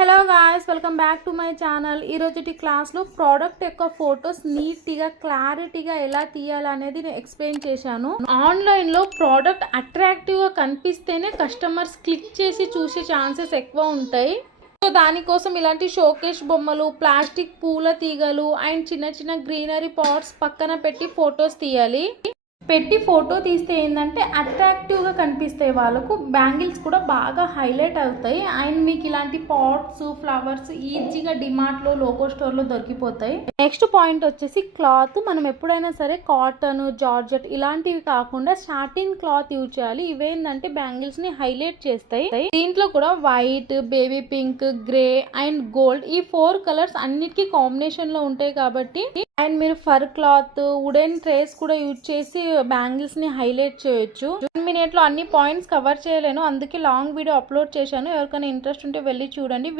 Hello guys, welcome back to my channel. ఈరోజు క్లాస్లో product యొక్క ఫొటోస్ నీట్గా క్లారిటీగా ఎలా తీయాలనేది నేను ఎక్స్ప్లెయిన్ చేశాను. ఆన్లైన్లో ప్రోడక్ట్ అట్రాక్టివ్గా కనిపిస్తేనే కస్టమర్స్ క్లిక్ చేసి చూసే ఛాన్సెస్ ఎక్కువ ఉంటాయి. సో దానికోసం ఇలాంటి షోకేస్ బొమ్మలు, ప్లాస్టిక్ పూల తీగలు అండ్ చిన్న చిన్న గ్రీనరీ పాట్స్ పక్కన పెట్టి ఫొటోస్ తీయాలి. పెట్టి ఫోటో తీస్తే ఏంటంటే అట్రాక్టివ్గా కనిపిస్తాయి, వాళ్ళకు బ్యాంగిల్స్ కూడా బాగా హైలైట్ అవుతాయి. అండ్ మీకు ఇలాంటి పాట్స్, ఫ్లవర్స్ ఈజీగా డిమార్ట్లో, లోకో స్టోర్లో దొరికిపోతాయి. నెక్స్ట్ పాయింట్ వచ్చేసి క్లాత్. మనం ఎప్పుడైనా సరే కాటన్, జార్జెట్ ఇలాంటివి కాకుండా సాటిన్ క్లాత్ యూజ్ చేయాలి. ఇవేంటంటే బ్యాంగిల్స్ ని హైలైట్ చేస్తాయి. దీంట్లో కూడా white, baby pink, grey and gold ఈ 4 కలర్స్ అన్నిటికీ కాంబినేషన్ లో ఉంటాయి కాబట్టి అండ్ మీరు ఫర్ క్లాత్, వుడెన్ ట్రేస్ కూడా యూజ్ చేసి బ్యాంగిల్స్ ని హైలైట్ చేయొచ్చు. 1 minute లో అన్ని పాయింట్స్ కవర్ చేయలేను, అందుకే లాంగ్ వీడియో అప్లోడ్ చేశాను. ఎవరికైనా ఇంట్రెస్ట్ ఉంటే వెళ్ళి చూడండి.